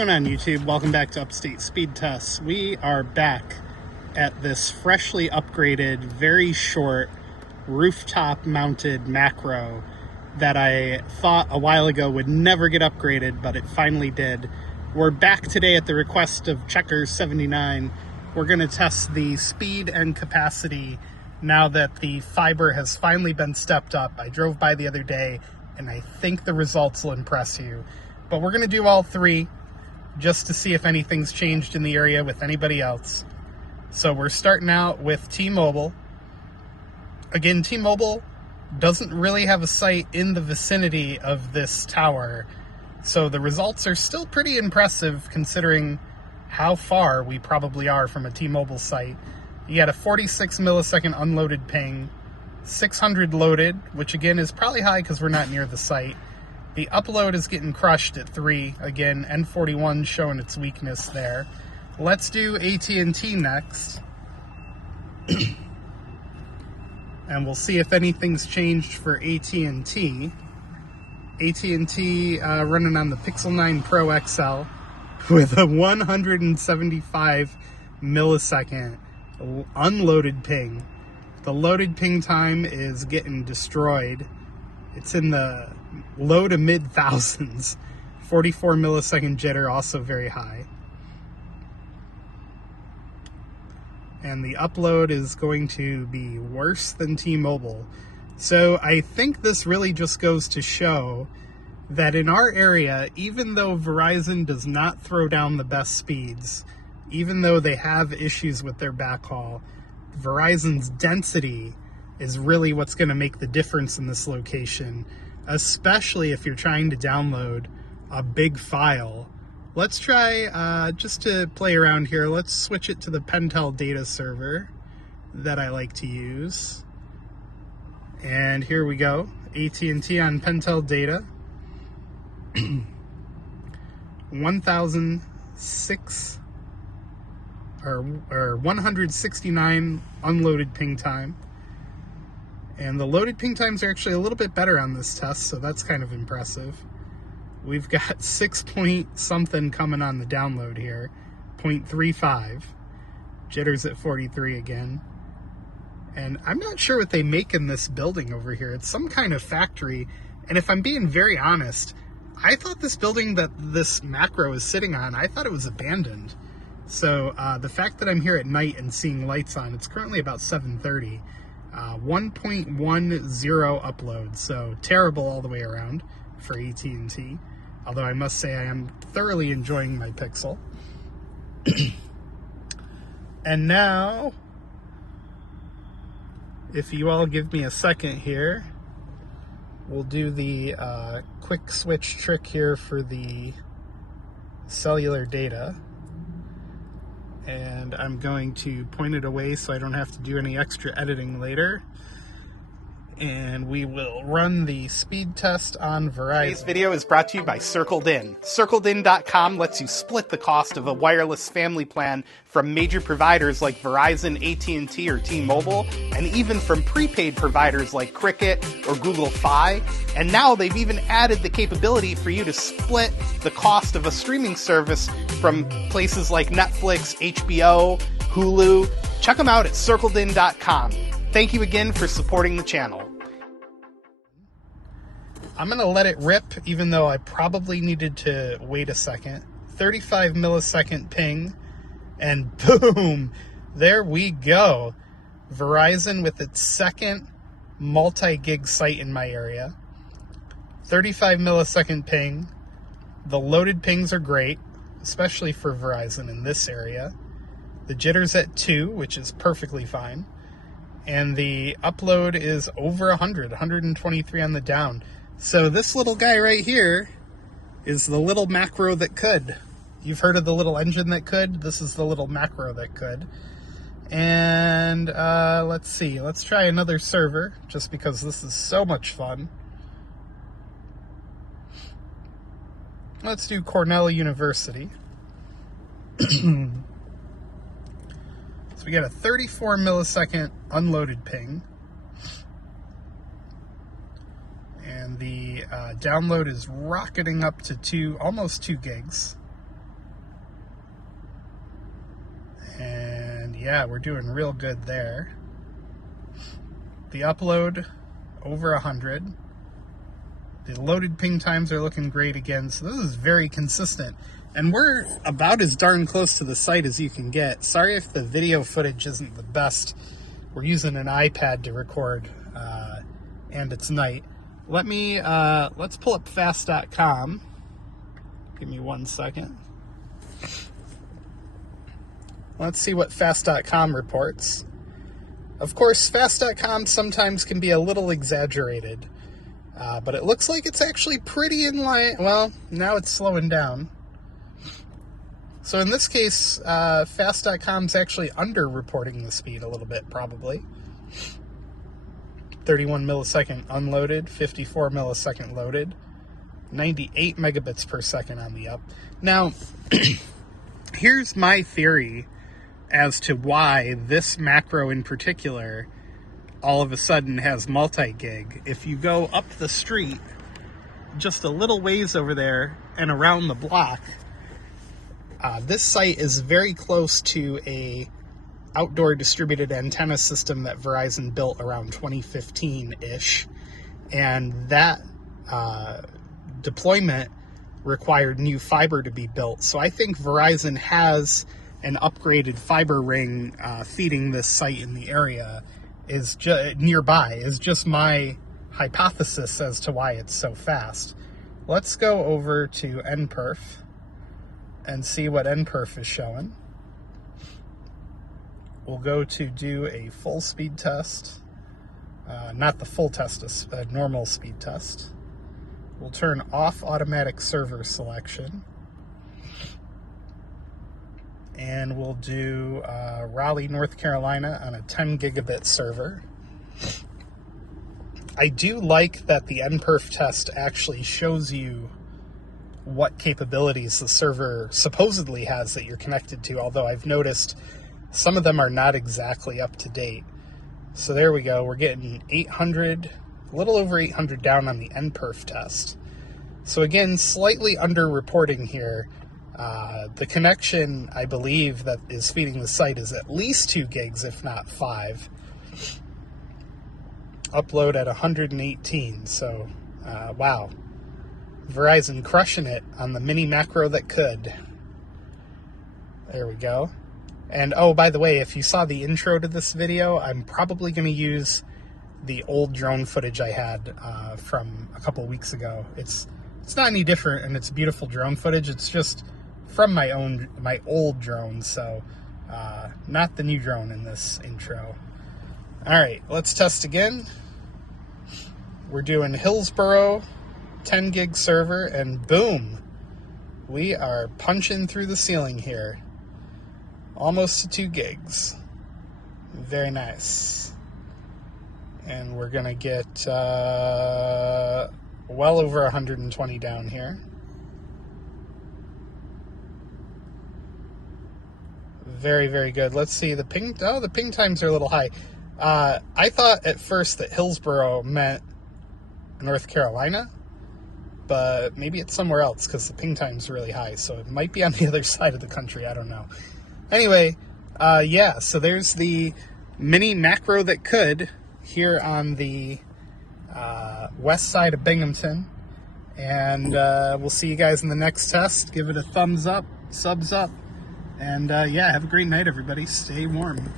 going on, YouTube? Welcome back to Upstate Speed Tests. We are back at this freshly upgraded, very short, rooftop-mounted macro that I thought a while ago would never get upgraded, but it finally did. We're back today at the request of Checkers79. We're going to test the speed and capacity now that the fiber has finally been stepped up. I drove by the other day, and I think the results will impress you. But we're going to do all three just to see if anything's changed in the area with anybody else. So we're starting out with T-Mobile. Again, T-Mobile doesn't really have a site in the vicinity of this tower, so the results are still pretty impressive considering how far we probably are from a T-Mobile site. You got a 46 millisecond unloaded ping, 600 loaded, which again is probably high because we're not near the site. The upload is getting crushed at 3. Again, N41 showing its weakness there. Let's do AT&T next. And we'll see if anything's changed for AT&T. AT&T running on the Pixel 9 Pro XL with a 175 millisecond unloaded ping. The loaded ping time is getting destroyed. It's in the low to mid thousands. 44 millisecond jitter, also very high. And the upload is going to be worse than T-Mobile. So I think this really just goes to show that in our area, even though Verizon does not throw down the best speeds, even though they have issues with their backhaul, Verizon's density is really what's going to make the difference in this location, especially if you're trying to download a big file. Let's try, just to play around here, let's switch it to the Pentel data server that I like to use. And here we go, AT&T on Pentel data. 169 unloaded ping time. And the loaded ping times are actually a little bit better on this test, so that's kind of impressive. We've got 6 point something coming on the download here, 0.35. Jitters at 43 again. And I'm not sure what they make in this building over here. It's some kind of factory. And if I'm being very honest, I thought this building that this macro is sitting on, I thought it was abandoned. So the fact that I'm here at night and seeing lights on, it's currently about 7:30. 1.10 upload, so terrible all the way around for AT&T. Although I must say I am thoroughly enjoying my Pixel. And now, if you all give me a second here, we'll do the quick switch trick here for the cellular data. And I'm going to point it away so I don't have to do any extra editing later. And we will run the speed test on Verizon. Today's video is brought to you by CircledIn. CircledIn.com lets you split the cost of a wireless family plan from major providers like Verizon, AT&T, or T-Mobile, and even from prepaid providers like Cricket or Google Fi. And now they've even added the capability for you to split the cost of a streaming service from places like Netflix, HBO, Hulu. Check them out at CircledIn.com. Thank you again for supporting the channel. I'm going to let it rip, even though I probably needed to wait a second. 35 millisecond ping, and boom, there we go. Verizon with its second multi-gig site in my area. 35 millisecond ping. The loaded pings are great, especially for Verizon in this area. The jitter's at 2, which is perfectly fine. And the upload is over 123 on the down. So this little guy right here is the little macro that could. You've heard of the little engine that could? This is the little macro that could. And let's see. Let's try another server, just because this is so much fun. Let's do Cornell University. So we got a 34 millisecond unloaded ping. And the download is rocketing up to almost 2 gigs. yeah, we're doing real good there. The upload, over 100. The loaded ping times are looking great again, so this is very consistent. And we're about as darn close to the site as you can get. Sorry if the video footage isn't the best. We're using an iPad to record, and it's night. Let's pull up fast.com. Give me 1 second. Let's see what fast.com reports. Of course, fast.com sometimes can be a little exaggerated, but it looks like it's actually pretty in line. Well, now it's slowing down. So in this case, fast.com's actually under-reporting the speed a little bit, probably. 31 millisecond unloaded, 54 millisecond loaded, 98 megabits per second on the up. Now, here's my theory as to why this macro in particular all of a sudden has multi-gig. If you go up the street just a little ways over there and around the block, this site is very close to a outdoor distributed antenna system that Verizon built around 2015-ish, and that deployment required new fiber to be built. So I think Verizon has an upgraded fiber ring feeding this site in the area nearby, is just my hypothesis as to why it's so fast. Let's go over to NPerf and see what NPerf is showing. We'll go to do a full speed test. Not the full test, a normal speed test. We'll turn off automatic server selection. And we'll do Raleigh, North Carolina on a 10 gigabit server. I do like that the NPerf test actually shows you what capabilities the server supposedly has that you're connected to, although I've noticed some of them are not exactly up to date. So there we go. We're getting 800, a little over 800 down on the NPerf test. So again, slightly under-reporting here. The connection, I believe, that is feeding the site is at least 2 gigs, if not 5. Upload at 118, so wow. Verizon crushing it on the mini macro that could. There we go. And oh, by the way, if you saw the intro to this video, I'm probably going to use the old drone footage I had from a couple weeks ago. It's not any different, and it's beautiful drone footage. It's just from my old drone, so not the new drone in this intro. All right, let's test again. We're doing Hillsboro 10 gig server, and boom, we are punching through the ceiling here. Almost to 2 gigs. Very nice. And we're gonna get well over 120 down here. Very, very good. Let's see, the ping times are a little high. I thought at first that Hillsboro meant North Carolina, but maybe it's somewhere else because the ping time's really high, so it might be on the other side of the country, I don't know. Anyway, yeah, so there's the mini macro that could here on the west side of Binghamton, and we'll see you guys in the next test. Give it a thumbs up, subs up, and yeah, have a great night, everybody. Stay warm.